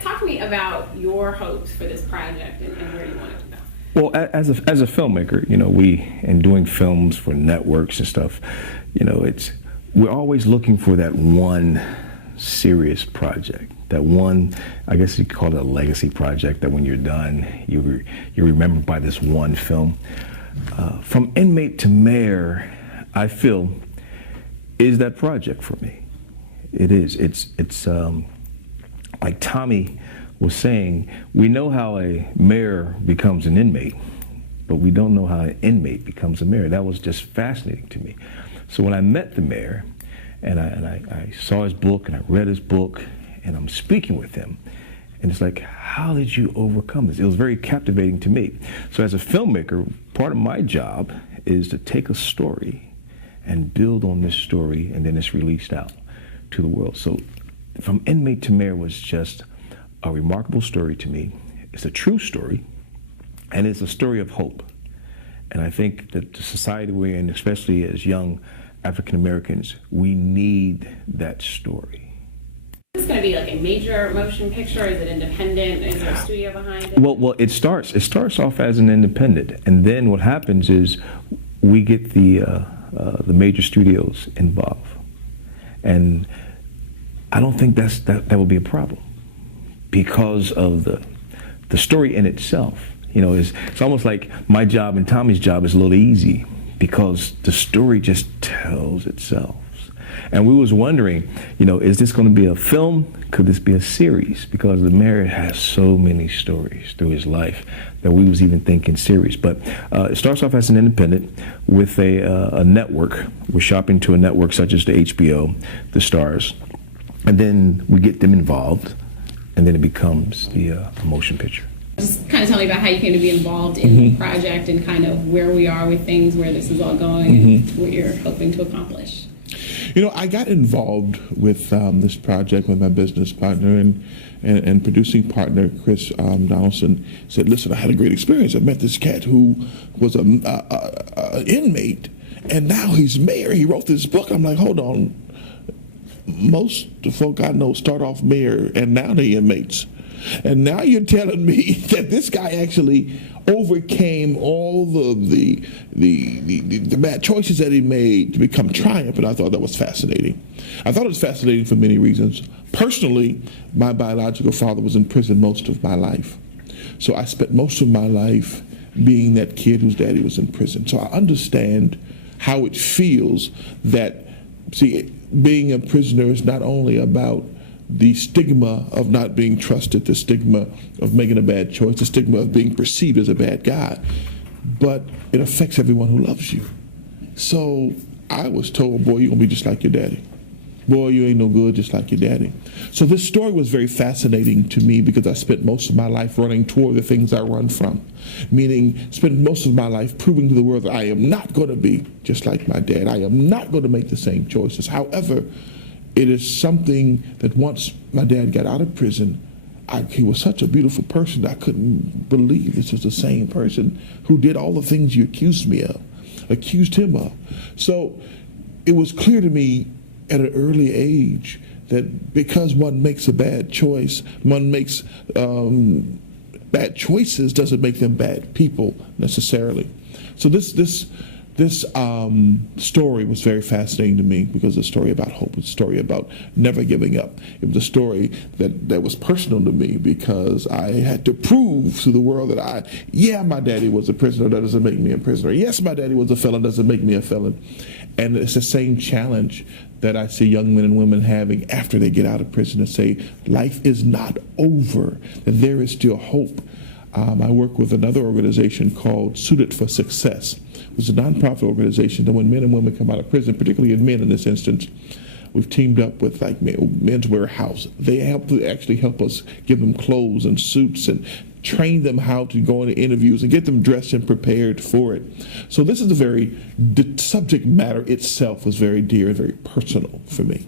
talk to me about your hopes for this project and where you want it to go. Well, as a filmmaker, and doing films for networks and stuff, we're always looking for that one serious project, that one, I guess you could call it a legacy project, that when you're done, you're remembered by this one film. From Inmate to Mayor, I feel, is that project for me. It is. It's like Tommy was saying, we know how a mayor becomes an inmate, but we don't know how an inmate becomes a mayor. That was just fascinating to me. So when I met the mayor, and I saw his book, and I read his book, and I'm speaking with him, and it's like, how did you overcome this? It was very captivating to me. So as a filmmaker, part of my job is to take a story and build on this story, and then it's released out to the world. So From Inmate to Mayor was just a remarkable story to me. It's a true story, and it's a story of hope. And I think that the society we're in, especially as young African Americans, we need that story. Is this going to be like a major motion picture? Is it independent? Is there a studio behind it? Well, it starts off as an independent, and then what happens is we get the major studios involved, and I don't think that will be a problem because of the story in itself. It's almost like my job and Tommy's job is a little easy because the story just tells itself. And we was wondering, is this going to be a film? Could this be a series? Because the mayor has so many stories through his life that we was even thinking series. But it starts off as an independent with a network. We're shopping to a network such as the HBO, the Stars, and then we get them involved, and then it becomes the motion picture. Just kind of tell me about how you came to be involved in the project and kind of where we are with things, where this is all going, and what you're hoping to accomplish. I got involved with this project with my business partner and producing partner, Chris Donaldson. Said, listen, I had a great experience. I met this cat who was an inmate, and now he's mayor. He wrote this book. I'm like, hold on. Most folk I know start off mayor, and now they're inmates. And now you're telling me that this guy actually overcame all the bad choices that he made to become triumphant. I thought that was fascinating. I thought it was fascinating for many reasons. Personally, my biological father was in prison most of my life. So I spent most of my life being that kid whose daddy was in prison. So I understand how it feels that, being a prisoner is not only about the stigma of not being trusted, the stigma of making a bad choice, the stigma of being perceived as a bad guy, but it affects everyone who loves you. So I was told, boy, you're gonna be just like your daddy. Boy, you ain't no good, just like your daddy. So this story was very fascinating to me because I spent most of my life running toward the things I run from, meaning spent most of my life proving to the world that I am not gonna be just like my dad. I am not gonna make the same choices. However, it is something that once my dad got out of prison, he was such a beautiful person that I couldn't believe this was the same person who did all the things you accused him of. So it was clear to me at an early age that because one makes a bad choice, one makes bad choices doesn't make them bad people necessarily. So this story was very fascinating to me because it's a story about hope. It's a story about never giving up. It was a story that was personal to me because I had to prove to the world that my daddy was a prisoner, that doesn't make me a prisoner. Yes, my daddy was a felon, doesn't make me a felon. And it's the same challenge that I see young men and women having after they get out of prison, to say life is not over, that there is still hope. I work with another organization called Suited for Success. It's a nonprofit organization that when men and women come out of prison, particularly in men in this instance, we've teamed up with like Men's Warehouse. They actually help us give them clothes and suits and train them how to go into interviews and get them dressed and prepared for it. So this is the subject matter itself was very dear and very personal for me.